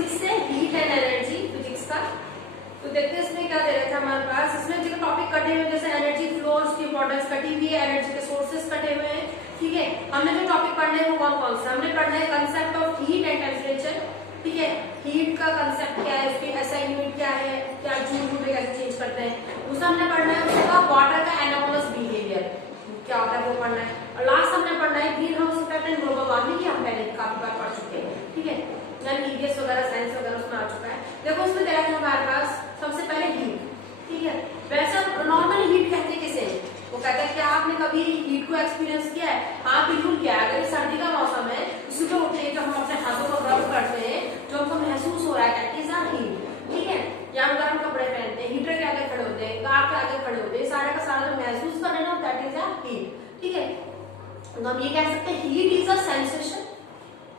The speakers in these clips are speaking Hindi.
6 है हीट एंड एनर्जी फिजिक्स का। तो देखते हैं इसमें क्या दे रखा है हमारे पास। इसमें जो टॉपिक कटे हुए जैसे एनर्जी फ्लो की इंपॉर्टेंस कटी हुई है, एनर्जी के सोर्सेस कटे हुए हैं। ठीक है, हमने जो टॉपिक पढ़ना है वो कौन सा हमने पढ़ना है, concept of heat and temperature. ठीक है, हीट का कंसेप्ट क्या है, उसकी एसआई यूनिट क्या है, क्या जूल में कैसे चेंज करते हैं, दूसरा हमने पढ़ना है उसका वाटर का एनामोलस बिहेवियर क्या होता है वो पढ़ना है, और लास्ट हमने पढ़ना है green house effect and global warming, हम पहले काफी बार पढ़ चुके हैं। ठीक है, ईवीएस वगैरह साइंस वगैरह उसमें आ चुका है। देखो उसमें क्या है हमारे पास, सबसे पहले हीट। ठीक है, वैसे नॉर्मल हीट कहते किसे हैं, वो कहते हैं क्या आपने कभी हीट को एक्सपीरियंस किया है? हाँ बिल्कुल किया है। अगर सर्दी का मौसम है, सुबह उठते हैं, जब हम अपने हाथों को रब करते हैं, जो हमको महसूस हो रहा है दैट इज हीट। ठीक है, या हम गर्म कपड़े पहनते हैं, हीटर के आगे खड़े होते हैं, कार के आगे खड़े होते हैं, सारा का सारा जो महसूस कर रहे हैं दैट इज हीट। ठीक है, तो हम ये कह सकते हैं हीट इज अ सेंसेशन,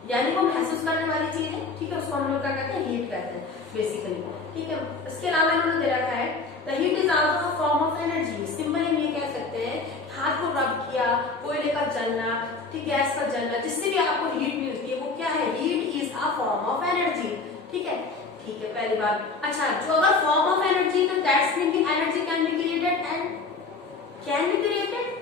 यानी वो महसूस करने वाली चीज है। ठीक है, उसको हम लोग क्या कहते हैं, हीट कहते हैं बेसिकली। ठीक है, इसके अलावा इन्होंने दे रखा है the heat is also a form of energy. Simple हम ये कह सकते हैं हाथ को रब किया, कोयले का जलना, ठीक गैस का जलना, जिससे भी आपको हीट मिलती है वो क्या है, heat is a form of energy. ठीक है, ठीक है, पहली बात। अच्छा, जो अगर फॉर्म ऑफ एनर्जी तो दैट्स मीन की energy can be created and can be created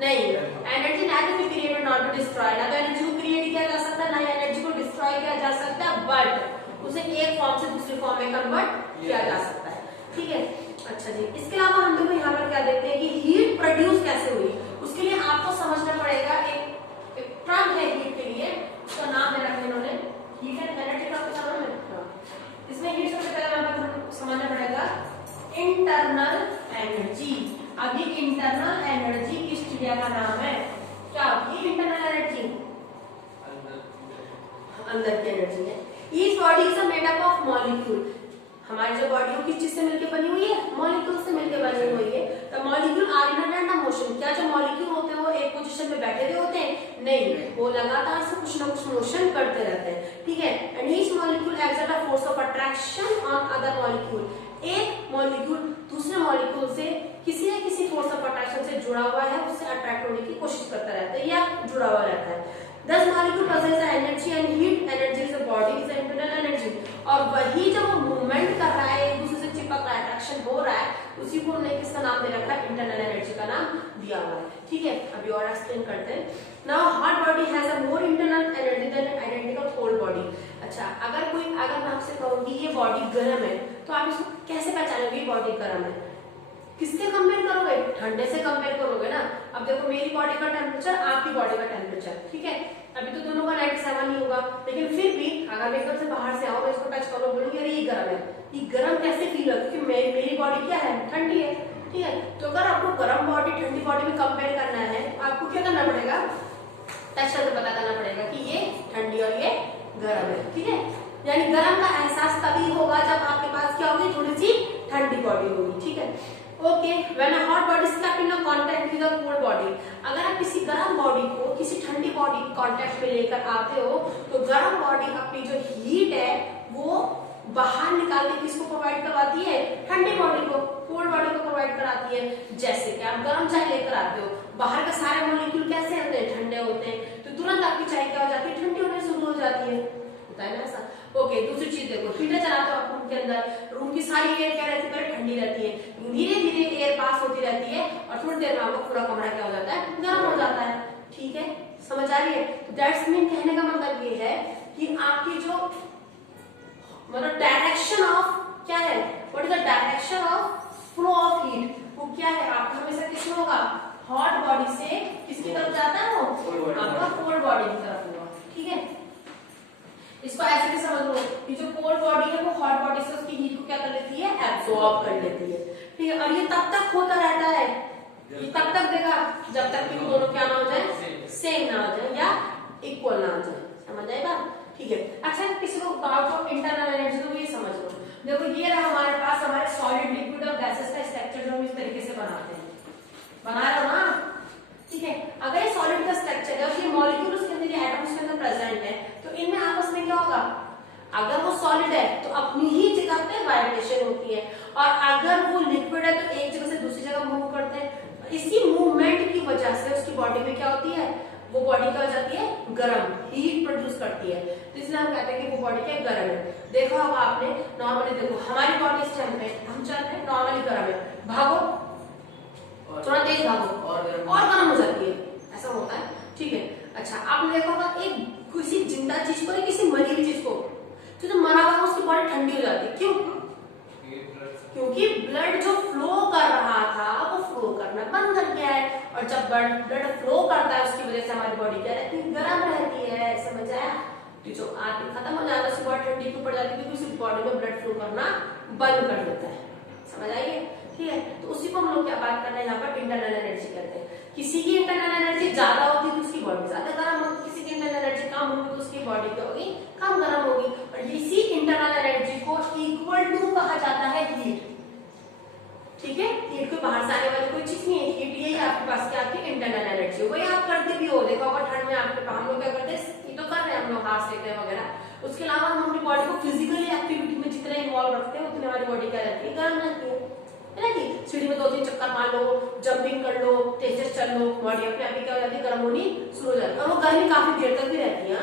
नहीं, एनर्जी ना तो be created not be destroy, ना तो एनर्जी को क्रिएट किया जा सकता है ना एनर्जी को डिस्ट्रॉय किया जा सकता है, बट उसे एक फॉर्म से दूसरी फॉर्म में कन्वर्ट किया जा सकता है। ठीक है, अच्छा जी, इसके अलावा हम देखो यहाँ पर क्या देखते हैं कि हीट प्रोड्यूस कैसे हुई। उसके लिए आपको समझना पड़ेगा एक टर्म है हीट के लिए, उसका नाम दे रखा है इन्होंने हीट एंड एनर्जी का कुछ नाम है। इसमें हीट सबसे पहले हमें समझना पड़ेगा इंटरनल एनर्जी। अब ये इंटरनल एनर्जी किस चिड़िया का नाम है, क्या ये इंटरनल एनर्जी अंदर की एनर्जी है। Each body is made up of molecule. हमारी जो बॉडी है किस चीज से मिलकर बनी हुई है, मॉलिक्यूल से मिलकर बनी हुई है। तो molecule are in random motion. क्या जो मॉलिक्यूल होते हैं वो एक पोजीशन पे बैठे हुए होते हैं? नहीं, वो लगातार से कुछ ना कुछ मोशन करते रहते हैं। ठीक है, and each molecule exert a force of attraction on other molecule. एक मॉलिक्यूल दूसरे मॉलिक्यूल से किसी न किसी फोर्स ऑफ अट्रैक्शन से जुड़ा हुआ है, उससे अट्रैक्ट होने की कोशिश करता रहता है या जुड़ा हुआ रहता है। Thus molecule possess energy and heat. Energy is a body is an internal energy. और वही जब वो मूवमेंट कर रहा है, एक दूसरे से चिपक रहा है, अट्रैक्शन हो रहा है, उसी को उन्होंने किसका नाम दे रखा है, इंटरनल एनर्जी का नाम दिया हुआ है। ठीक है, अभी और एक्सप्लेन करते हैं। Now hot body has a more internal energy than identical cold body. अच्छा, अगर मैं आपसे कहूंगी ये बॉडी गर्म है, तो आप इसको कैसे पहचानोगे बॉडी गर्म है? किससे कंपेयर करोगे? ठंडे से कंपेयर करोगे ना। अब देखो मेरी बॉडी का टेम्परेचर, आपकी बॉडी का टेम्परेचर, ठीक है, अभी तो दोनों का 97 ही होगा, लेकिन फिर भी अगर मैं एकदम से बाहर से आऊं, मैं इसको टच करूं, बोलूंगी अरे ये गर्म है, ये गर्म कैसे फील होगा, क्योंकि मेरी बॉडी क्या है, ठंडी है। ठीक है, तो अगर आपको गर्म बॉडी ठंडी बॉडी में कंपेयर करना है, आपको क्या करना पड़ेगा, टच करके पता करना पड़ेगा कि ये ठंडी और ये गर्म है। ठीक है, यानी गर्म का एहसास तभी होगा जब आपके पास क्या होगी, थोड़ी सी ठंडी बॉडी होगी। ठीक है, okay, when a hot body is kept in a contact with a cold body. अगर आप किसी गर्म बॉडी को किसी ठंडी बॉडी कांटेक्ट में लेकर आते हो, तो गर्म बॉडी अपनी जो हीट है वो बाहर निकाल के किसको प्रोवाइड करवाती है, ठंडी बॉडी को, कोल्ड बॉडी को प्रोवाइड कराती है। जैसे कि आप गर्म चाय लेकर आते हो, बाहर के सारे मॉलिक्यूल कैसे होते हैं, ठंडे होते हैं, तो तुरंत आपकी चाय क्या हो जाती है, ठंडी होने शुरू हो जाती है, होता है ना ऐसा। ओके, दूसरी चीज देखो, हीटर चलाते हो आप रूम के अंदर, रूम की सारी एयर क्या रहती है, ठंडी रहती है, धीरे धीरे एयर पास होती रहती है और थोड़ी देर में आपका पूरा कमरा क्या हो जाता है, गर्म हो जाता है। ठीक है, समझ आ रही है? दैट्स मीन कहने का मतलब ये है कि आपकी जो मतलब डायरेक्शन ऑफ क्या है, what is the direction of flow of heat, वो क्या है, आपका हमेशा किसमें होगा, हॉट बॉडी से किसकी तरफ जाता है, वो आपका कोल्ड बॉडी की तरफ होगा। ठीक है, इसको ऐसे भी समझ लो कि जो कोल्ड बॉडी है वो हॉट बॉडी से उसकी हीट को क्या कर लेती है, एब्सॉर्ब कर लेती है। ठीक है, और ये तब तक होता रहता है, ये तब तक देगा जब तक कि दोनों क्या ना हो जाए, सेम ना हो जाए या इक्वल ना हो जाए। समझ आएगा? ठीक है, अच्छा किसी को डाउट हो इंटरनल एनर्जी, तो ये समझ लो। देखो ये रहा हमारे पास हमारे सॉलिड, लिक्विड और गैसेस का स्ट्रक्चर जो हम इस तरीके से बनाते हैं, बना रहे हो ना। ठीक है, अगर ये सॉलिड का स्ट्रक्चर है और ये मॉलिक्यूल उसके अंदर, ये एटम्स के अंदर प्रेजेंट है, तो इनमें आपस में क्या होगा, अगर वो सॉलिड है तो अपनी ही जगह पे वाइब्रेशन होती है, और अगर वो लिक्विड है तो एक जगह से दूसरी जगह मूव करते हैं, इसी मूवमेंट की वजह से उसकी बॉडी में क्या होती है, वो बॉडी क्या हो जाती है, गर्म, हीट प्रोड्यूस करती है। तो इसलिए हम कहते हैं कि वो बॉडी क्या गर्म है। देखो अब आपने नॉर्मली देखो हमारी बॉडी इस टाइम पे हम चल रहे हैं नॉर्मली गर्म है, भागो थोड़ा तेज भागो और गर्म हो जाती है, ऐसा होता है, ठीक है। अच्छा आपने देखा होगा एक किसी जिंदा चीज को, किसी मरी हुई चीज को, तो मरा हुआ उसकी बॉडी ठंडी हो जाती है, क्यों? क्योंकि ब्लड जो फ्लो कर रहा था वो फ्लो करना बंद कर गया है, और जब ब्लड फ्लो करता है उसकी वजह से हमारी बॉडी क्या रहती है, गर्म रहती है, समझ आया? तो जो आदमी खत्म हो जाता है उसकी बॉडी ठंडी क्यों पड़ जाती है, क्योंकि उसकी बॉडी में ब्लड फ्लो करना बंद कर देता है, समझ आइए, ठीक है। तो उसी को हम लोग क्या बात कर रहे हैं यहाँ पर, इंटरनल एनर्जी करते हैं। किसी की इंटरनल एनर्जी ज्यादा होती है तो उसकी बॉडी ज्यादा गर्म होगी, किसी की इंटरनल एनर्जी कम होगी तो उसकी बॉडी क्या होगी, कम गर्म होगी। और इसी इंटरनल एनर्जी को इक्वल टू कहा जाता है हीट, ठीक है। हीट को बाहर से आने वाली कोई चीज नहीं है, हीट यही आपके पास क्या आपकी इंटरनल एनर्जी है, वही आप करते भी हो। देखो अगर ठंड में आपके हम लोग क्या करते हैं, ये तो कर रहे हैं हम लोग, हाथ सेकते हैं वगैरह, उसके अलावा हम अपनी बॉडी को फिजिकली एक्टिविटी में जितना इन्वॉल्व रखते हैं उतनी हमारी बॉडी क्या रहती है, गर्म रहती है ना। कि सीढ़ी में 2-3 चक्कर मार लो, जंपिंग कर लो, तेज चल लो, बॉडी अपने आप ही क्या हो जाती है, गर्म होनी शुरू हो जाती है। और वो गर्मी काफी देर तक भी रहती है,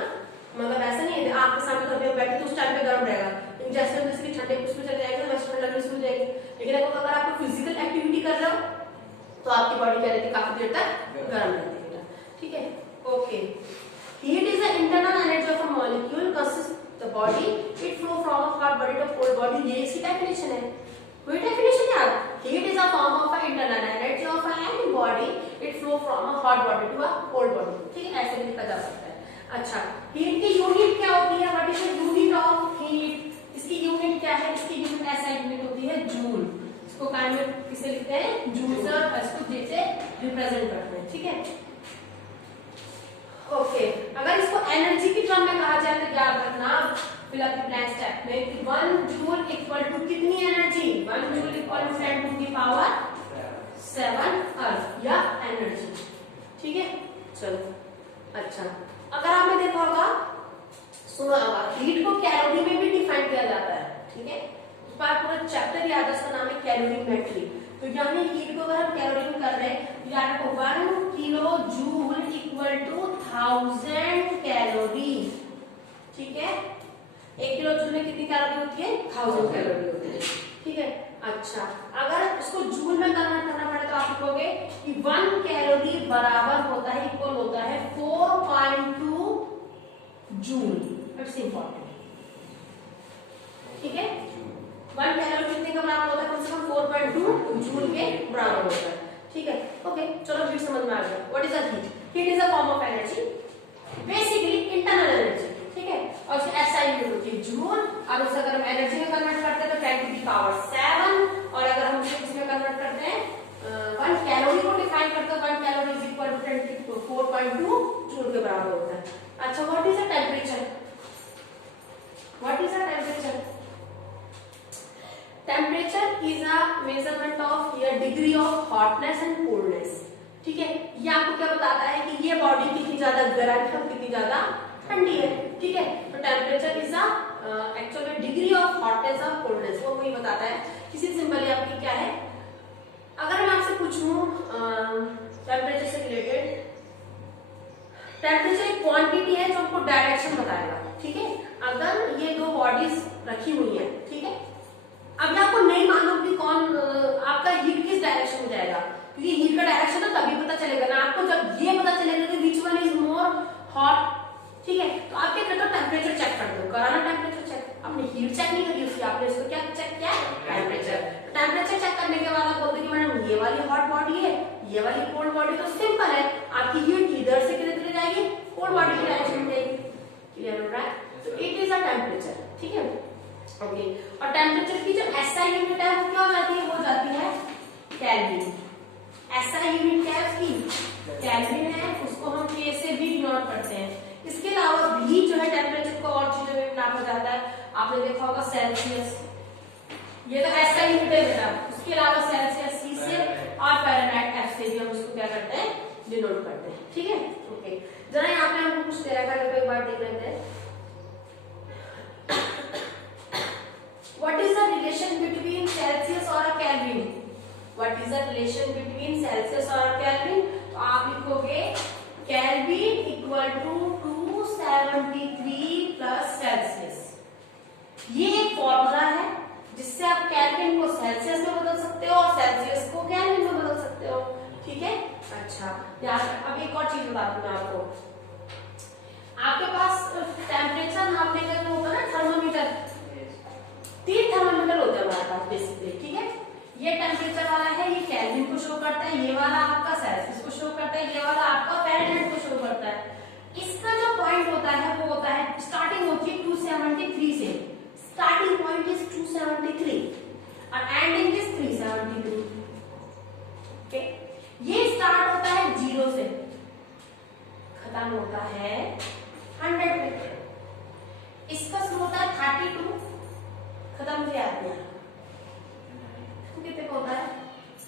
मतलब ऐसा नहीं है आपके सामने कभी हम बैठे तो उस टाइम पे गर्म रहेगा, जैसे जैसे ठंडे उसमें चले जाएगा वैसे ठंड लगनी शुरू हो जाएगी। लेकिन अगर आप फिजिकल एक्टिविटी कर रहे हो तो आपकी बॉडी क्या रहती है, काफी देर तक गर्म रहती है, ठीक है। Okay, heat is the internal energy of a molecule consist the body, it flow from a hot body to cold body, ये इसकी डेफिनेशन है। कोई डेफिनेशन यार, heat is a form of a internal energy of any body, it flow from a hot body to a cold body, ठीक है, ऐसे भी लिखा जा सकता है। अच्छा, हीट की यूनिट क्या होती है, what is the unit of heat, इसकी यूनिट क्या है, इसकी यूनिट ऐसा यूनिट होती है जूल, इसको कान में किसे लिखते हैं, जूल से, और इसको जे से रिप्रेजेंट करते हैं, ठीक है। ओके, अगर इसको एनर्जी की टर्म में कहा जाए तो याद रखना fill up the blank step में कि 1 जूल इक्वल टू कितनी energy, 1 joule equal to 10 to the power 7 erg या एनर्जी, ठीक है। चलो अच्छा, अगर आपने देखा होगा सुना होगा हीट को कैलोरी में भी डिफाइन किया जाता है, ठीक है। उस पर पूरा चैप्टर याद है, उसका नाम है कैलोरीमेट्री। तो यानी हीट को अगर हम कैलोरी में कर रहे हैं, याद रखो 1 kilo joule equal to 1000 calorie, ठीक है। 1 किलो जूल में कितनी कैलोरी होती है, 1000 कैलोरी होती है, ठीक है। अच्छा, अगर इसको जूल में कन्वर्ट करना पड़े तो आप लिखोगे कि 1 कैलोरी बराबर होता है, इक्वल होता है 4.2 जूल, इट्स इंपॉर्टेंट, ठीक है। 1 कैलोरी कितने का बराबर होता है, कम से कम 4.2 जूल के बराबर होता है, ठीक है। ओके, चलो हीट समझ में आ गया। What is a heat, heat is a form of energy, basically internal energy, ठीक है। और उसकी एसआई यूनिट होती है जूल। अब उसे अगर हम एनर्जी में कन्वर्ट करते हैं तो 10 टू द पावर 7, और अगर हम उसे किसमें कन्वर्ट करते हैं, 1 कैलोरी को डिफाइन करते हैं, 1 calorie is equal to 4.2 joule के बराबर होता है। अच्छा, what is a temperature, what is a temperature, temperature is a measurement of या degree of hotness and coldness, ठीक है। ये आपको क्या बताता है कि ये बॉडी कितनी ज्यादा गर्म है, कितनी ज्यादा ठंडी है, ठीक है। तो temperature is a actually degree of hotness और कोल्डनेस, वो वही बताता है। किसी सिंपली आपकी क्या है, अगर मैं आपसे पूछूं टेम्परेचर से रिलेटेड, टेम्परेचर एक क्वांटिटी है जो आपको डायरेक्शन बताएगा, ठीक है। अगर ये दो बॉडीज रखी हुई है, ठीक है, अभी आपको नहीं मालूम कि कौन आपका हीट किस डायरेक्शन में जाएगा, क्योंकि हीट का डायरेक्शन तो तभी पता चलेगा ना आपको जब ये पता चलेगा कि which one is more hot, ठीक है। तो आप क्या करते हो, टेम्परेचर चेक कर दो, कराना टेम्परेचर चेक, आपने हीट चेक नहीं करी उसकी, आपने इसको क्या चेक किया, टेम्परेचर। टेम्परेचर चेक करने के बाद आप बोलते कि मैडम ये वाली हॉट बॉडी है, ये वाली कोल्ड बॉडी, तो सिंपल है, आपकी हीट इधर से किधर जाएगी, कोल्ड बॉडी की डायरेक्शन में जाएगी, क्लियर हो रहा है। तो इट इज अ टेम्परेचर, ठीक है, ओके। और टेम्परेचर की जो एसआई यूनिट है वो क्या हो जाती है, हो जाती है केल्विन। एसआई यूनिट क्या है उसकी, केल्विन है, उसको हम के से भी डिनोट करते हैं। इसके अलावा भी जो है टेम्परेचर को और चीजों में नापा जाता है, आपने देखा होगा सेल्सियस, ये तो एसआई यूनिट है बेटा। उसके अलावा सेल्सियस सी से और फ़ारेनहाइट एफ से भी हम इसको क्या करते हैं, डिनोट करते हैं, ठीक है, ओके। जरा यहाँ पे हमको कुछ दे रखा है, एक बार देख लेते हैं। What is the relation between Celsius और Kelvin? What is the relation between Celsius और केल्विन, तो आप लिखोगे Kelvin equal to 273 plus Celsius. ये एक फॉर्मूला है जिससे आप केल्विन को सेल्सियस में बदल सकते हो और सेल्सियस को केल्विन में बदल सकते हो, ठीक है। अच्छा, अब एक और चीज बता दूं मैं आपको, आपके पास टेम्परेचर नापने का जो होता है ना थर्मोमीटर, 3 थर्मोमीटर होते हैं हमारे पास बेसिकली, ठीक है। ये टेम्परेचर वाला है, ये केल्विन को शो करता है, ये वाला आपका सेल्सियस को शो करता है, ये वाला आपका फ़ारेनहाइट को शो करता है। इसका जो पॉइंट होता है वो होता है, स्टार्टिंग होती है 273 से, स्टार्टिंग पॉइंट इज 273 और एंडिंग इज 372, ओके। ये स्टार्ट होता है 0 से, खत्म होता है 100 पे। इसका शुरू होता है 32, खत्म हो जाता है कितने का होता है,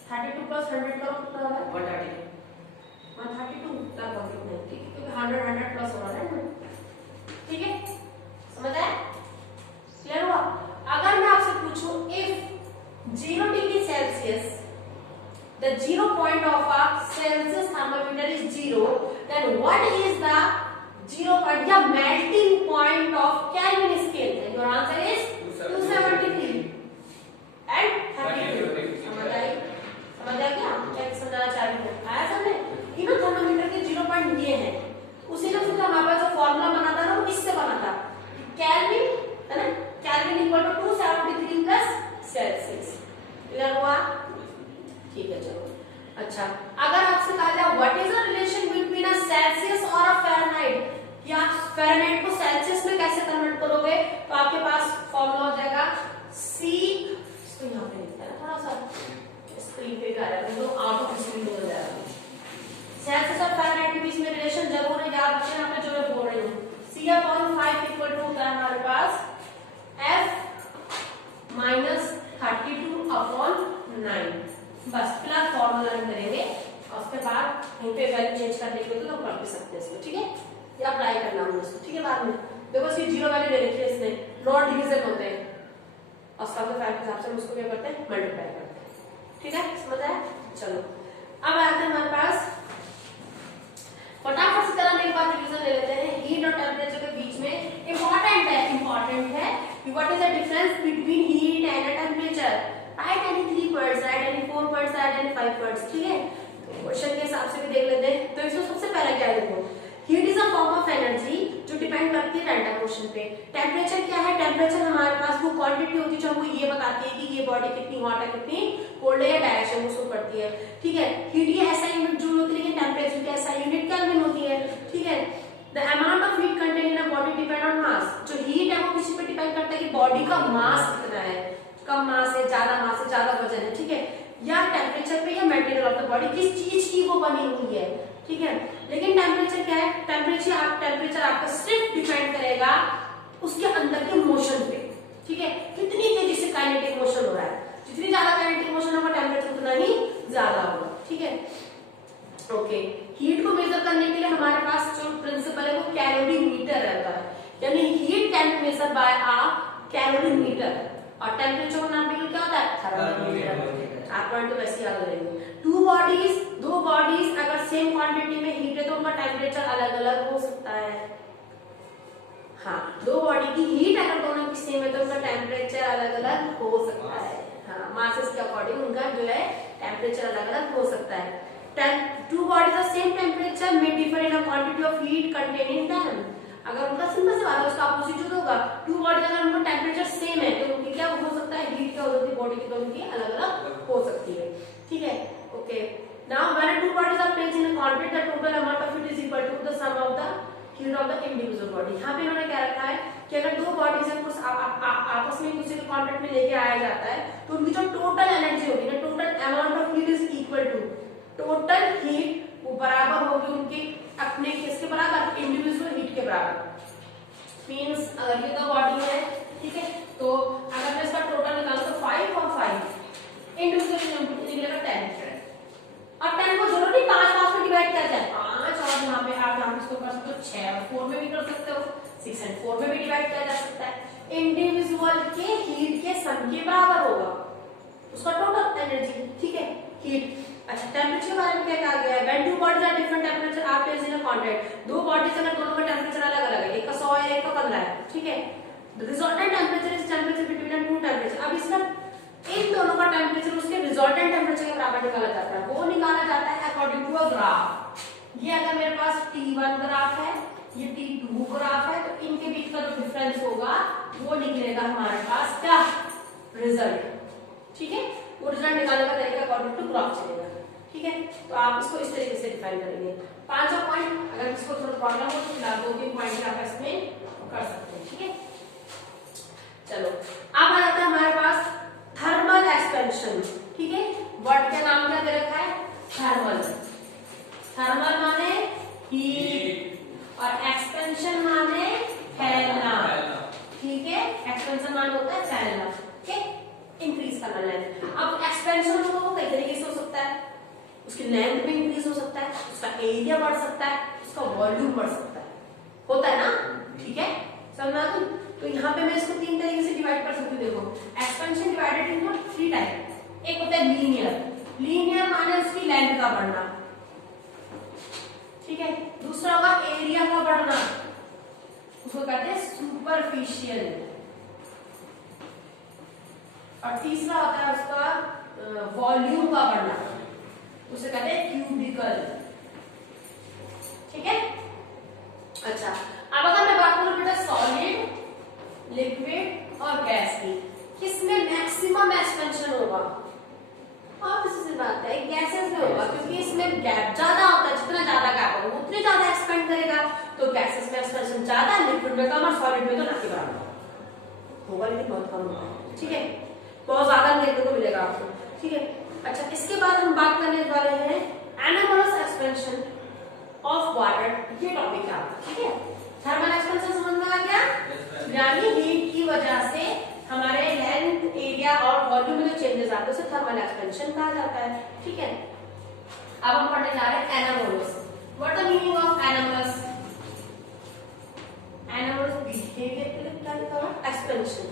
32 प्लस 100 का कितना होगा, 132 लगभग कितने, ठीक है, क्योंकि 100 प्लस हो रहा है ना, ठीक है, समझ आया, क्लियर हुआ। अगर मैं आपसे पूछूं if 0 degree Celsius the 0 point of a Celsius thermometer is 0, then what is the 0 point या melting point of Kelvin scale? And your answer is 273 and 32. समझ आया क्या? क्या समझाना चाह रही हूँ? आया समझे? इन थर्मोमीटर के 0 पॉइंट ये हैं। उसी ने फिर हमारे पास जो फॉर्मूला बना था ना वो इससे बना था, केल्विन है ना, Kelvin equal to 273 plus Celsius. Clear हुआ? ठीक है, चलो। अच्छा, अगर आपसे कहा जाए what is the relation between a Celsius और अ फ़ारेनहाइट, कि आप फ़ारेनहाइट को सेल्सियस में कैसे कन्वर्ट करोगे, तो आपके पास फॉर्मूला हो जाएगा C, इसको यहाँ पे लिखते हैं थोड़ा सा, स्क्रीन पे आ जाएगा तो आउट ऑफ स्क्रीन हो जाएगा। सेल्सियस और फ़ारेनहाइट के बीच में रिलेशन जरूर है, याद रखना, यहाँ पे जो मैं बोल रही हूँ, C/5 इक्वल टू होता है हमारे पास F माइनस 32/9। बस फिलहाल फॉर्मूला रन करेंगे और उसके बाद यहीं पे वैल्यू चेंज करने के लिए तो कर भी सकते हैं इसको, ठीक है, या अप्लाई करना है इसको, ठीक है। बाद में देखो इसकी 0 वैल्यू ले रखी है इसने, नॉट डिविजन होते हैं और सब के फैक्ट के हिसाब से हम उसको क्या करते हैं, मल्टीप्लाई करते हैं, ठीक है, समझ आया। चलो अब आते हैं हमारे पास, फटाफट से तरह एक बार रिवीजन ले लेते हैं। हीट और टेम्परेचर के बीच में इंपॉर्टेंट है कि what is the difference between heat and temperature. Right any 3 words, right any 4 words, right any 5 words, ठीक है। क्वेश्चन के हिसाब से भी देख लेते हैं। तो इसमें सबसे पहले क्या देखो, heat is a form of energy जो डिपेंड करती है रैंडम मोशन पे। टेम्परेचर क्या है, टेम्परेचर हमारे पास वो क्वांटिटी होती है जो हमको ये बताती है कि ये बॉडी कितनी हॉट है, कितनी कोल्ड है, या डायरेक्शन को शो करती है, ठीक है। हीट ये ऐसा यूनिट जो होती है, लेकिन टेम्परेचर की ऐसा यूनिट केल्विन होती है, ठीक है। The amount of heat content in a body depend on मास। जो हीट है वो किसी पे डिपेंड करता है कि बॉडी का मास कितना है, कम मास है, ज्यादा वजन है, ठीक है, या टेम्परेचर पे या मटेरियल ऑफ द बॉडी किस चीज की वो बनी हुई है, ठीक है। लेकिन टेम्परेचर क्या है, टेम्परेचर आपका सिर्फ डिपेंड करेगा उसके अंदर के मोशन पे, ठीक है, कितनी तेजी से काइनेटिक मोशन हो रहा है। जितनी ज्यादा काइनेटिक मोशन होगा टेम्परेचर उतना ही ज्यादा होगा, ठीक है, ओके। हीट को मेजर करने के लिए हमारे पास जो प्रिंसिपल है वो कैलोरीमीटर रहता है, यानी heat can be measured by a calorimeter, और टेम्परेचर को नापने के लिए क्या होता है, थर्मोमीटर। आप पॉइंट तो वैसे याद रहेंगे। दो बॉडीज अगर सेम क्वांटिटी में हीट है तो उनका टेम्परेचर अलग अलग हो सकता है। हाँ, दो बॉडी की हीट अगर दोनों की सेम है तो उनका टेम्परेचर अलग अलग हो सकता है। हाँ, मासेस के अकॉर्डिंग उनका जो है टेम्परेचर अलग अलग हो सकता है। Two bodies of same temperature may differ in quantity of heat content in them. अगर उनका सिंपल सवाल है, उसका अपोजिट जो होगा, टू बॉडी अगर उनका टेम्परेचर सेम है तो उनकी क्या हो सकता है, हीट क्या हो सकती है, बॉडी की दोनों की अलग अलग हो सकती है, ठीक है, okay. Now when two bodies are placed in a contact the total amount of heat is equal to the sum of the heat of the individual body. यहाँ पे इन्होंने क्या रखा है कि अगर दो बॉडीज है कुछ आपस में किसी के कॉन्टेक्ट में लेके आया जाता है तो उनकी जो टोटल एनर्जी होगी ना, total amount of heat is equal to, total heat वो बराबर होगी उनके अपने किसके बराबर, इंडिविजुअल हीट के बराबर। मीन्स अगर ये दो बॉडी है, ठीक है, तो अगर मैं इसका टोटल निकालूं तो 5 और 5 इंडिविजुअल निकलेगा 10, और 10 को जरूरी 5 में डिवाइड किया जाए, 5 और यहाँ पे आप यहाँ इसको कर सकते हो 6 और 4 में भी कर सकते हो, 6 और 4 में भी डिवाइड किया जा सकता है। इंडिविजुअल के हीट के सम के बराबर होगा उसका टोटल एनर्जी, ठीक है। हीट। अच्छा, टेम्परेचर के बारे में क्या कहा गया है? When two bodies are different temperature are placed in a contact, दो बॉडीज अगर दोनों का टेम्परेचर अलग अलग है, एक का 100 है एक का 15 है, ठीक है, the resultant temperature is temperature between two temperature. अब इसका इन दोनों का टेम्परेचर उसके रिजल्टेंट टेम्परेचर के बराबर निकाला जाता है, वो निकाला जाता है अकॉर्डिंग टू अ ग्राफ। ये अगर मेरे पास T1 ग्राफ है, ये T2 ग्राफ है, तो इनके बीच का जो डिफरेंस होगा वो निकलेगा हमारे पास क्या? रिजल्ट। ठीक है, वो रिजल्ट निकालने का तरीका अकॉर्डिंग टू ग्राफ चलेगा। ठीक है, तो आप इसको इस तरीके से डिफाइन करेंगे। 5 पॉइंट, अगर इसको थोड़ा प्रॉब्लम हो तो फिलहाल 2-3 पॉइंट आप इसमें कर सकते हैं। ठीक है, चलो अब आ जाता है हमारे पास थर्मल एक्सपेंशन। ठीक है, वर्ड का नाम क्या दे रखा है? थर्मल। थर्मल माने हीट और एक्सपेंशन माने फैलना। ठीक है, एक्सपेंशन माने होता है फैलना, इंक्रीज करना लेंथ। अब एक्सपेंशन हो कई तरीके से हो सकता है, उसकी लेंथ भी इंक्रीज हो सकता है, उसका एरिया बढ़ सकता है, उसका वॉल्यूम बढ़ सकता है, होता है ना? ठीक है, समझ आ गई? तो यहाँ पे मैं इसको 3 तरीके से डिवाइड कर सकती हूँ। देखो, एक्सपेंशन डिवाइडेड इनटू 3 टाइप। एक होता है लीनियर, लीनियर माने उसकी लेंथ का बढ़ना, ठीक है। दूसरा होगा एरिया का बढ़ना, उसको कहते हैं सुपरफिशियल। और तीसरा होता है उसका वॉल्यूम का बढ़ना, उसे कहते हैं क्यूबिकल। ठीक है, अच्छा अब अगर मैं बात करूं बेटा सॉलिड, लिक्विड और गैस की, किसमें मैक्सिमम एक्सपेंशन होगा? ऑब्वियस सी बात है गैसेस में होगा, क्योंकि इसमें गैप ज्यादा होता है, जितना ज्यादा गैप होगा उतने ज्यादा एक्सपेंड करेगा। तो गैसेस में एक्सपेंशन ज्यादा, लिक्विड में कम और सॉलिड में तो ना के बराबर होगा, लेकिन बहुत कम होगा। ठीक है, बहुत ज्यादा देखने को मिलेगा आपको। ठीक है, अच्छा इसके बाद हम बात करने वाले हैं एनोमलस एक्सपेंशन ऑफ वाटर। ये टॉपिक है आपका। ठीक है, थर्मल एक्सपेंशन समझ में आ गया? यानी हीट की वजह से हमारे लेंथ, एरिया और वॉल्यूम में जो चेंजेस आते हैं उसे थर्मल एक्सपेंशन कहा जाता है। ठीक है, अब हम पढ़ने जा रहे हैं anomalous. What the meaning of anomalous? Anomalous behaviour के लिए क्या लिखा हुआ? Expansion,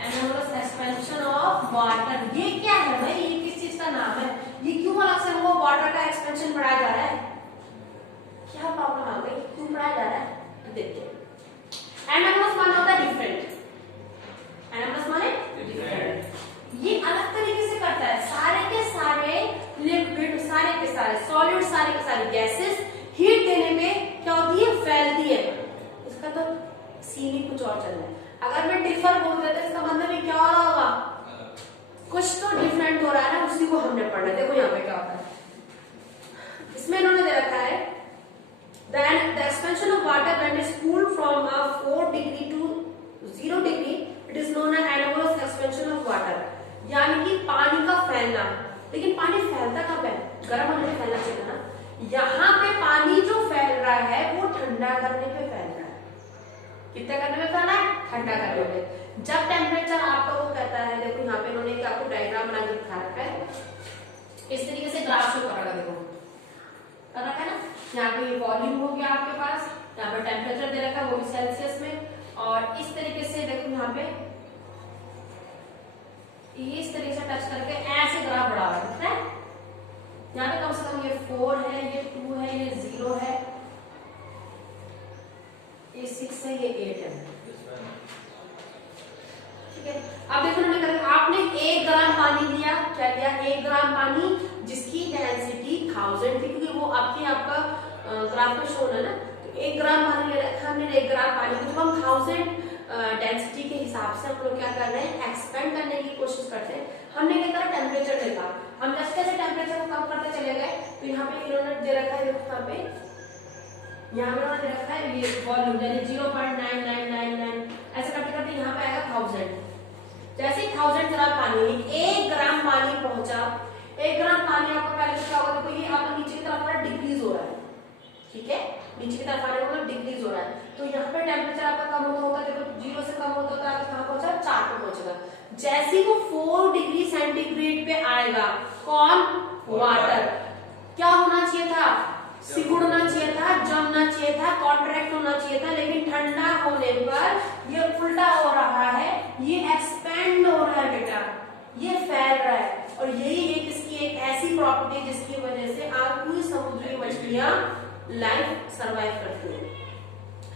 anomalous expansion of water. ये क्या है भाई? ये किस चीज का नाम है? ये क्यों अलग से हमको वाटर का एक्सपेंशन पढ़ाया जा रहा है? क्या प्रॉब्लम आ गई? क्यों पढ़ाया जा रहा है? देखिए, एनोमलस माने होता है डिफरेंट। एनोमलस माने डिफरेंट। ये अलग तरीके से करता है। सारे के सारे लिक्विड, सारे के सारे सॉलिड, सारे के सारे गैसेस हीट देने में क्या होती है? फैलती है। इसका तो सीन ही कुछ और चल रहा है। अगर मैं डिफर बोल देता इसका मतलब ये क्या हो रहा होगा? कुछ तो डिफरेंट हो रहा है ना, उसी को हमने पढ़ना है। देखो यहाँ पे क्या होता है, इसमें इन्होंने दे रखा है the expansion of water when it's cooled from a 4 degree to 0 degree, it is known as anomalous expansion of water। यानी कि पानी का फैलना। लेकिन पानी फैलता कब है? गर्म होने में फैलना चाहिए ना। यहाँ पे पानी जो फैल रहा है वो ठंडा करने पे फैल रहा है। कितना करने में फैल रहा है? ठंडा करने में। जब टेम्परेचर आपका वो कहता है, देखो यहाँ पे इन्होंने आपको डायग्राम बना के दिखा रखा है, इस तरीके से ग्राफ शो कर रखा है। देखो कर रखा है ना, यहाँ पे ये वॉल्यूम हो गया आपके पास, यहाँ पे टेम्परेचर दे रखा है वो भी सेल्सियस में, और इस तरीके से देखो यहाँ पे ये इस तरीके से टच करके ऐसे ग्राफ बढ़ा हुआ है। यहाँ पे कम से कम ये 4 है, ये 2 है, ये 0 है, ये 6 है, ये 8 है। ठीक है, अब देखो हमने आपने 1 ग्राम पानी लिया, क्या लिया? 1 ग्राम पानी जिसकी डेंसिटी 1000 थी, क्योंकि वो आपका ग्राफ में शो है ना। तो 1 ग्राम पानी ले रखा हमने। 1 ग्राम पानी को जब हम 1000 डेंसिटी के हिसाब से हम लोग क्या कर रहे हैं? एक्सपेंड करने की कोशिश करते हैं। हमने क्या करा? टेम्परेचर देखा। हम जैसे जैसे टेम्परेचर को कम करते चले गए, तो यहाँ पे इन्होंने दे रखा है, यहाँ पे इन्होंने दे रखा है ये वॉल्यूम, यानी 0.9999 ऐसे करते करते यहाँ पे आएगा 1000। जैसे 1000 ग्राम पानी, 1 ग्राम पानी पहुंचा। 1 ग्राम पानी आपको पहले क्या होगा? देखो ये आपका नीचे की तरफ डिक्रीज हो रहा है। ठीक है, नीचे की तरफ आने वाला डिक्रीज हो रहा है, तो यहाँ पे टेम्परेचर आपका कम होता होगा। देखो 0 से कम होता होता है, कहाँ पहुंचा? 4 पे पहुंचेगा। जैसे वो 4 डिग्री सेंटीग्रेड पे आएगा, कौन? वाटर। क्या होना चाहिए था? सिकुड़ना चाहिए था, जमना चाहिए था, कॉन्ट्रैक्ट होना चाहिए था, लेकिन ठंडा होने पर ये उल्टा हो रहा है, ये एक्सपेंड हो रहा है बेटा, ये फैल रहा है। और यही एक इसकी एक ऐसी प्रॉपर्टी जिसकी वजह से आप पूरी समुद्री मछलियां लाइफ सरवाइव करती हैं।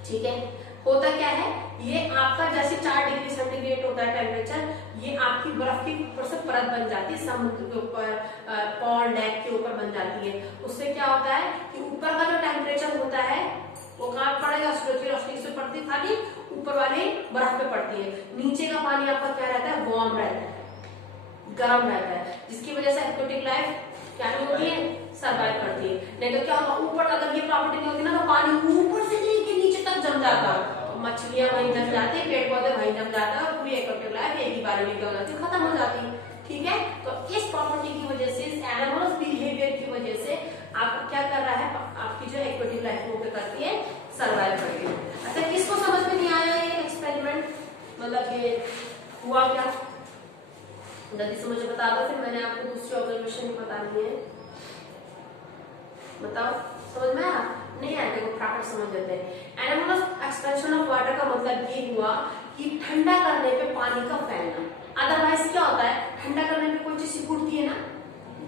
ठीक है, होता क्या है, ये आपका जैसे 4 डिग्री सेंटीग्रेड होता है टेम्परेचर, ये आपकी बर्फ की ऊपर से परत बन जाती है, समुद्र के ऊपर, पॉन्ड लेक के ऊपर बन जाती है। उससे क्या होता है कि ऊपर का जो टेम्परेचर होता है वो कहाँ पड़ेगा, सूरज की रोशनी से पड़ती खाली ऊपर वाले बर्फ पे पड़ती है। नीचे का पानी आपका क्या रहता है, वार्म रहता है, गर्म रहता है, जिसकी वजह से एक्वेटिक लाइफ क्या नहीं होती है, सर्वाइव करती है। नहीं तो क्या होगा, ऊपर अगर ये प्रॉपर्टी नहीं होती ना तो पानी ऊपर से लेके नीचे तक जम जाता, मछलियां वहीं जम जाती, पेड़ पौधे वहीं जम जाता और पूरी एक्वेटिक लाइफ एक ही बार में क्या हो जाती है, खत्म हो जाती है। ठीक है, तो इस प्रॉपर्टी की वजह से, इस एनामोलस बिहेवियर की वजह से आपको क्या कर रहा है, आपकी जो एक्वेटिक लाइफ वो क्या करती है, सर्वाइव करती है। अच्छा, किसको समझ में नहीं आया ये एक्सपेरिमेंट, मतलब ये हुआ क्या, जल्दी से मुझे बता दो, फिर मैंने आपको दूसरी ऑब्जर्वेशन भी बतानी है। बताओ, समझ में आया? नहीं आया तो फटाफट समझ लेते हैं। एनामोलस एक्सपेंशन ऑफ वाटर का मतलब ये हुआ कि ठंडा करने पे पानी का फैलना। अदरवाइज क्या होता है, ठंडा करने पे कोई चीज सिकुड़ती है ना,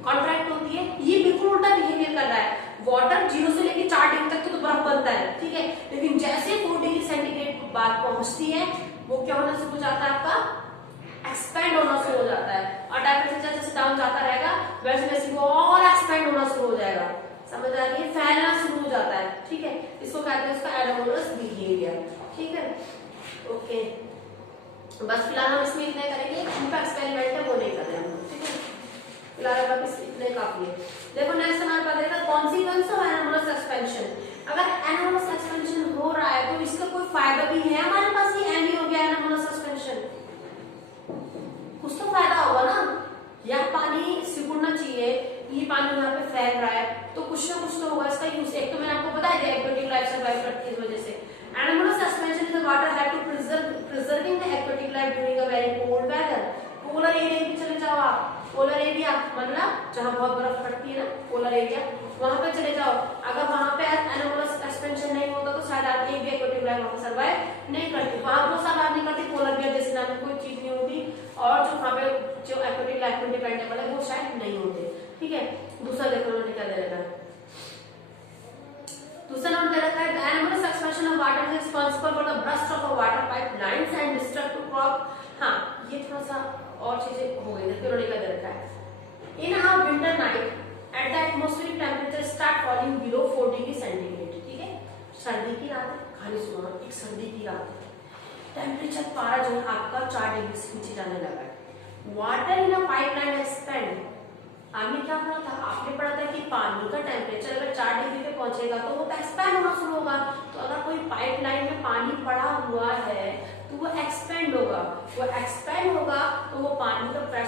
कॉन्ट्रैक्ट होती है, ये बिल्कुल उल्टा बिहेवियर कर रहा है। वाटर 0 से लेकर 4 डिग्री तक तो बर्फ बनता है, ठीक है, लेकिन जैसे 4 डिग्री सेंटीग्रेड बात पहुंचती है वो क्या होना शुरू हो जाता है, आपका एक्सपेंड होना शुरू हो जाता है, और टेम्परेचर जैसे डाउन जाता रहेगा वैसे वैसे वो और एक्सपेंड होना शुरू हो जाएगा। समझ आ रही है, फैलना शुरू हो जाता है। ठीक है, इसको कहते हैं उसका एनामोलस बिहेवियर। ठीक है, ओके, बस फिलहाल हम इसमें इतना करेंगे, उनका एक्सपेरिमेंट है वो नहीं कर रहे हम, ठीक है, फिलहाल बस इतने काफी है। देखो नेक्स्ट हमारे पास रहेगा कॉन्सिक्वेंस ऑफ एनामोलस एक्सपेंशन। अगर एनामोलस एक्सपेंशन हो रहा है तो इसका कोई फायदा भी है हमारे पास, ये एंड ही हो गया एनामोलस एक्सपेंशन, कुछ तो फायदा होगा ना, या पानी सिकुड़ना चाहिए, ये पानी यहाँ पे फैल रहा है तो कुछ ना कुछ तो होगा इसका यूज। एक तो मैंने आपको बताया दिया एक्वेटिक लाइफ सर्वाइव करती है इस वजह से। Anomalous expansion in the water had to preserving the aquatic life during a very cold weather. Polar area भी चले जाओ आप, पोलर एरिया मतलब जहाँ बहुत बर्फ पड़ती है ना, पोलर एरिया, वहां पे चले जाओ। अगर वहां पे एनामोलस एक्सपेंशन नहीं होता तो शायद आप एक भी एक्वेटिक लाइफ वहां सर्वाइव नहीं करती, वहां वो सर्वाइव नहीं करती, पोलर बियर जैसे नाम की कोई चीज नहीं होती, और जो वहां पे जो एक्वेटिक लाइफ में डिपेंडेबल है वो शायद नहीं होते। ठीक है, दूसरा देखो उन्होंने क्या दे रखा है, दूसरा नाम दे रखा है the anomalous expansion of water is responsible for the burst of water pipe lines and destructive crop. हाँ, ये थोड़ा सा और चीजें हो गई, देखिए उन्होंने क्या दे रखा है, in a winter night at the atmospheric temperature start falling below 4 degree centigrade. ठीक है, सर्दी की रात है, खाली सुना, एक सर्दी की रात है, टेम्परेचर पारा जो है आपका 4 डिग्री से नीचे जाने लगा है। Water in a pipeline expand, आपने क्या पढ़ा था, आपने पढ़ा था कि पानी का टेम्परेचर अगर 4 डिग्री पे पहुंचेगा तो वो एक्सपेंड होना शुरू होगा। तो अगर कोई पाइपलाइन में पानी पड़ा हुआ है तो वो एक्सपेंड होगा, वो एक्सपेंड होगा तो वो पानी का प्रेशर